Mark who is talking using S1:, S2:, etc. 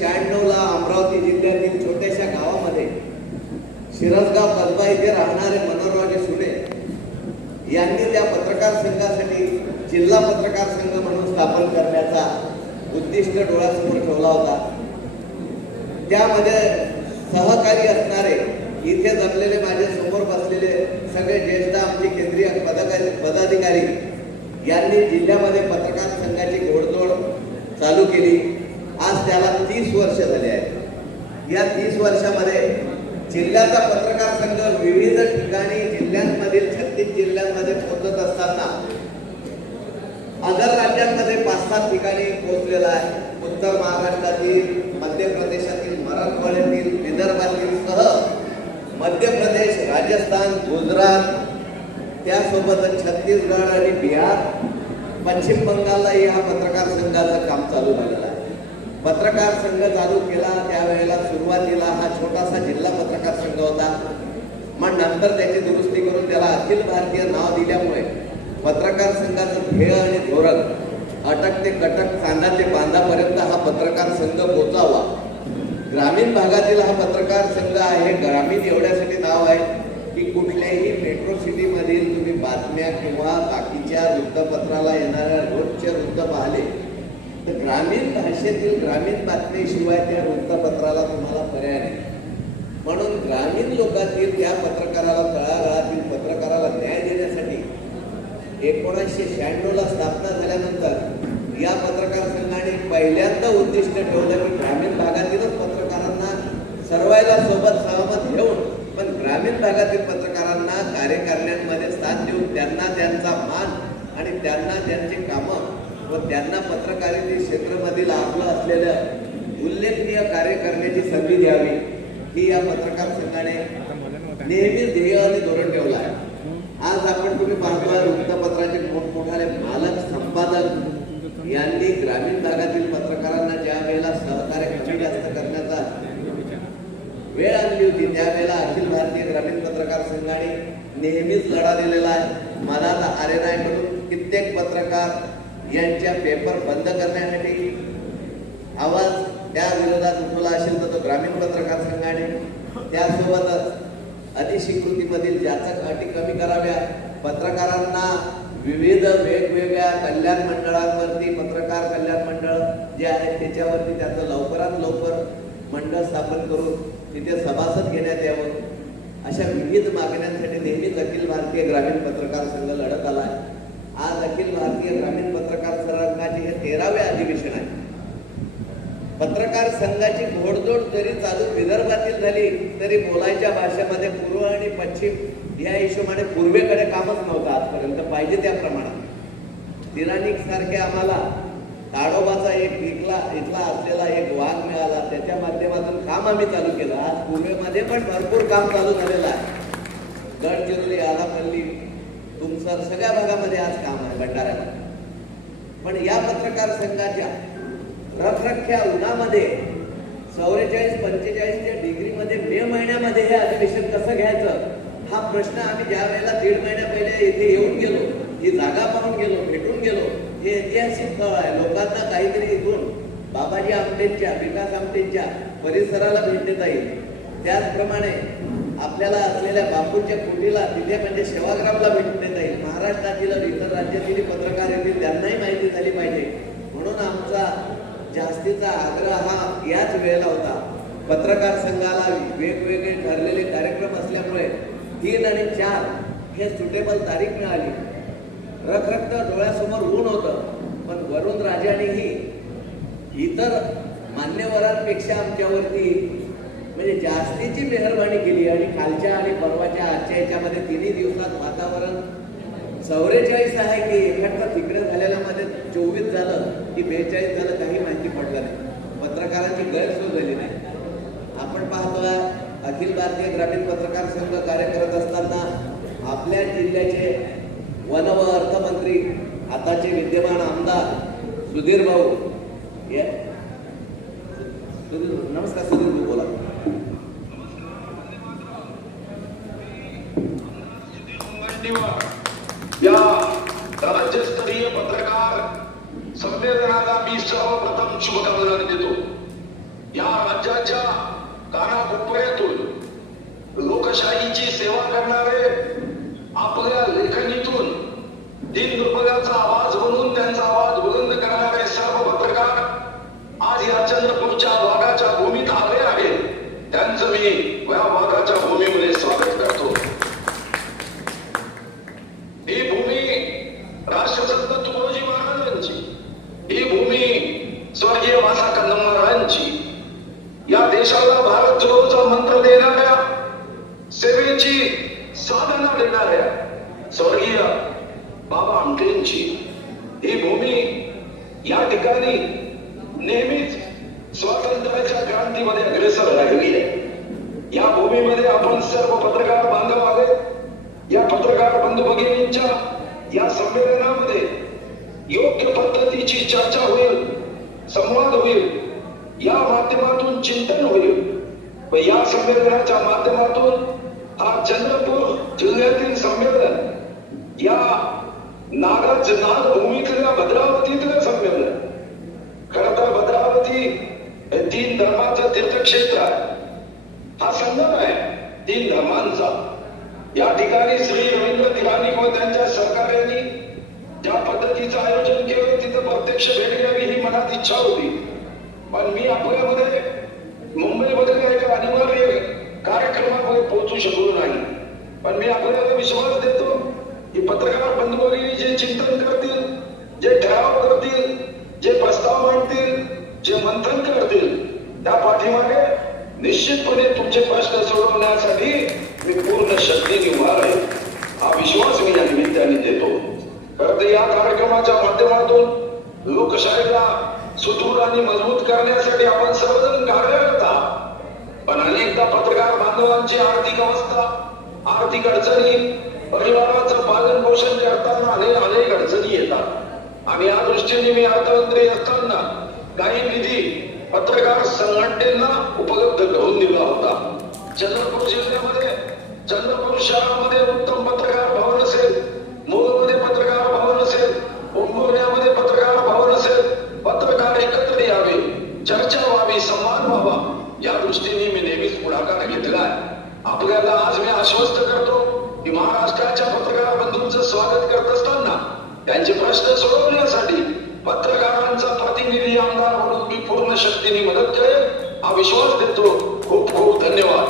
S1: शहाण्णवला अमरावती जिल्ह्यातील छोट्याशा गावामध्ये शिरसगाव कसबा इथे राहणारे मनोहरराजे सुने यांनी त्या पत्रकार संघासाठी जिल्हा पत्रकार संघ म्हणून स्थापन करण्याचा उद्दिष्ट डोळ्यासमोर ठेवला होता. त्यामध्ये सहकारी असणारे इथे जमलेले माझे समोर बसलेले सगळे ज्येष्ठ आमचे केंद्रीय पदाधिकारी पदाधिकारी यांनी जिल्ह्यामध्ये पत्रकार संघाची घोडदोड चालू केली. आज त्याला तीस वर्ष झाले आहेत. या तीस वर्षामध्ये जिल्ह्याचा पत्रकार संघ विविध ठिकाणी जिल्ह्यांमधील छत्तीस जिल्ह्यांमध्ये पोहोचत असताना अदर राज्यांमध्ये पाच सात ठिकाणी पोहोचलेला आहे. उत्तर महाराष्ट्रातील मध्य प्रदेशातील मराठवाड्यातील विदर्भातील सह मध्य प्रदेश राजस्थान गुजरात त्यासोबतच छत्तीसगड आणि बिहार पश्चिम बंगालला हा पत्रकार संघाचं काम चालू झालेलं आहे. पत्रकार संघ चालू केला त्यावेळेला सुरुवातीला हा छोटासा जिल्हा पत्रकार संघ होता. मग नंतर त्याची दुरुस्ती करून त्याला अखिल भारतीय नाव दिल्यामुळे पत्रकार संघाचं ध्येय आणि धोरण अटक ते कटक चांदा ते बांधापर्यंत हा पत्रकार संघ पोचावा. ग्रामीण भागातील हा पत्रकार संघ आहे. ग्रामीण एवढ्यासाठी नाव आहे की कुठल्याही मेट्रो सिटीमधील तुम्ही बातम्या किंवा बाकीच्या वृत्तपत्राला येणाऱ्या रोजचे वृत्त पाहिले तर ग्रामीण भाषेतील ग्रामीण बातमीशिवाय त्या वृत्तपत्राला तुम्हाला पर्याय नाही. म्हणून ग्रामीण लोकांतील त्या पत्रकाराला तळागाळातील पत्रकाराला न्याय देण्यासाठी एकोणीसशे शहाण्णवला स्थापना झाल्यानंतर या पत्रकार संघाने पहिल्यांदा उद्दिष्ट ठेवलं की ग्रामीण भागातीलच पत्रकारांना सर्वायला सोबत सहमत घेऊन पण ग्रामीण भागातील पत्रकारांना कार्यकारिण्यांमध्ये साथ देऊन त्यांना त्यांचा मान आणि त्यांना त्यांची कामं व त्यांना पत्रकारिते क्षेत्रामधील आपलं असलेलं उल्लेखनीय कार्य करण्याची संधी द्यावी ही या पत्रकार संघाने नेहमी ध्येय आणि धोरण ठेवलं आहे. आज आपण तुम्ही पाहतोय वृत्तपत्राचे मोठमोठाले मालक संपादक यांनी ग्रामीण भागातील पत्रकारांना ज्या वेळेला सहकार्य कमी जास्त करण्याचा वेळ आणली होती त्यावेळेला अखिल भारतीय ग्रामीण पत्रकार संघाने नेहमीच लढा दिलेला आहे. मला आरेरायकडून कित्येक पत्रकार यांच्या पेपर बंद करण्यासाठी आवाज त्या विरोधात उठवला असेल तर तो ग्रामीण पत्रकार संघाने. त्यासोबतच अतिशिकृतीमधील जाचक अटी कमी कराव्या. पत्रकारांना विविध वेगवेगळ्या कल्याण मंडळांवरती पत्रकार कल्याण मंडळ जे आहेत त्याच्यावरती त्याचं लवकरात लवकर मंडळ स्थापन करून तिथे सभासद घेण्यात यावं. अशा विविध मागण्यांसाठी नेहमीच अखिल भारतीय ग्रामीण पत्रकार संघ लढत आला आहे. आज अखिल भारतीय ग्रामीण पत्रकार संघाचे हे तेरावे अधिवेशन आहे. पत्रकार संघाची घोडदोड जरी चालू विदर्भातील झाली तरी बोलायच्या भाषेमध्ये पूर्व आणि पश्चिम या हिशोबाने पूर्वेकडे कामच नव्हतं आजपर्यंत. पाहिजे त्या प्रमाणात. तिराणिक सारखे आम्हाला ताडोबाचा एक इथला इथला असलेला एक वाघ मिळाला. त्याच्या माध्यमातून काम आम्ही चालू केलं. आज पूर्वेमध्ये पण भरपूर काम चालू झालेलं आहे. गडचिरोली आलापल्ली तुमचं सगळ्या भागामध्ये आज काम आहे भंडाऱ्यामध्ये पण या पत्रकार संघाच्या रखरख्या उन्हामध्ये चौवेचाळीस पंचेचाळीसच्या डिग्रीमध्ये मे महिन्यामध्ये हे अधिवेशन कसं घ्यायचं हा प्रश्न आम्ही ज्या वेळेला दीड महिन्या पहिले इथे येऊन गेलो ही जागा पाहून गेलो भेटून गेलो हे ऐतिहासिक स्थळ आहे. लोकांना काहीतरी इथून बाबाजी आमटेंच्या विकास आमटेंच्या परिसराला भेट देता येईल. त्याचप्रमाणे आपल्याला असलेल्या बापूंच्या कुटीला तिथे म्हणजे सेवाग्रामला भेट देता महाराष्ट्रातील आणि इतर राज्यातील पत्रकार येतील त्यांनाही माहिती झाली पाहिजे. म्हणून आमचा जास्तीचा आग्रह हा याच वेळेला होता. पत्रकार संघाला वेगवेगळे ठरलेले कार्यक्रम असल्यामुळे तीन आणि चार हे सुटेबल तारीख मिळाली. रखरक्त डोळ्यासमोर ऊन होतं पण वरुण राजानेही इतर मान्यवरांपेक्षा आमच्यावरती म्हणजे जास्तीची मेहरबानी केली आणि कालच्या आणि परवाच्या आजच्या याच्यामध्ये तिन्ही दिवसात वातावरण चौवेचाळीस आहे की एखादं तिकडे झालेल्या मध्ये चोवीस झालं की बेचाळीस झालं काही माहिती पडलं नाही. पत्रकारांची गैरसोय झाली नाही. आपण पाहतोय अखिल भारतीय ग्रामीण पत्रकार संघ कार्य करत असताना आपल्या जिल्ह्याचे वन व अर्थमंत्री आताचे विद्यमान आमदार सुधीर भाऊ सुधीर नमस्कार सुधीर भाऊ.
S2: संमेलनाला मी सर्वप्रथम शुभकामना देतो. या राज्याच्या कानाकोपऱ्यातून लोकशाहीची सेवा करणारे आपल्या बाबा आमटेंची ही भूमी या ठिकाणी नेहमीच स्वातंत्र्याच्या क्रांतीमध्ये अग्रेसर राहिली आहे. या भूमीमध्ये आपण सर्व पत्रकार बांधव आले. या पत्रकार बंधू भगिनींच्या या संमेलनामध्ये योग्य पद्धतीची चर्चा होईल संवाद होईल या माध्यमातून चिंतन होईल. व या संमेलनाच्या माध्यमातून हा चंद्रपूर जिल्ह्यातील संमेलन नागाच नागभूमीतल्या भद्रावतीतलं संमेलन. खर तर भद्रावती तीन धर्माचं तीर्थक्षेत्र आहे. हा संगम आहे. तीन धर्मांचा. या ठिकाणी श्री रवींद्र तिराणी व त्यांच्या सहकार्यांनी ज्या पद्धतीचं आयोजन केलं तिथं प्रत्यक्ष भेट घ्यावी ही मनात इच्छा होती. पण मी आपल्यामध्ये मुंबईमध्ये एका अनिवार्य कार्यक्रमामध्ये पोहोचू शकलो नाही पण मी आपल्याला विश्वास देतो की पत्रकार बंधू भगिनी जे चिंतन करतील जे ठराव करतील जे प्रस्ताव मांडतील जे मंथन करतील त्या पाठीमागे निश्चितपणे तुमचे प्रश्न सोडवण्यासाठी मी पूर्ण शक्तीने उभा राहील हा विश्वास मी या निमित्ताने देतो. खरं तर या कार्यक्रमाच्या माध्यमातून लोकशाहीला सुदृढ आणि मजबूत करण्यासाठी आपण सर्वजण कार्यरत आहात पण अनेकदा पत्रकार बांधवांची आर्थिक अवस्था आर्थिक अडचणी परिवाराचं पालन पोषण करताना अनेक अनेक अडचणी येतात. आणि या दृष्टीने मी अर्थमंत्री असताना काही निधी पत्रकार संघटनेला उपलब्ध करून दिला होता. चंद्रपूर जिल्ह्यामध्ये चंद्रपूर शहरामध्ये उत्तम पत्रकार भवन असेल मोलमध्ये पत्रकार भवन असेल उंबोऱ्यामध्ये पत्रकार भवन असेल पत्रकार एकत्र यावे चर्चा व्हावी संवाद व्हावा या दृष्टीने मी नेहमीच पुढाकार घेतलाय आपल्याला आज मी आश्वस्त करतो की महाराष्ट्राच्या पत्रकार बंधूंचं स्वागत करत असताना त्यांचे प्रश्न सोडवले शक्तीने मदत करेल हा विश्वास देतो. खूप खूप धन्यवाद.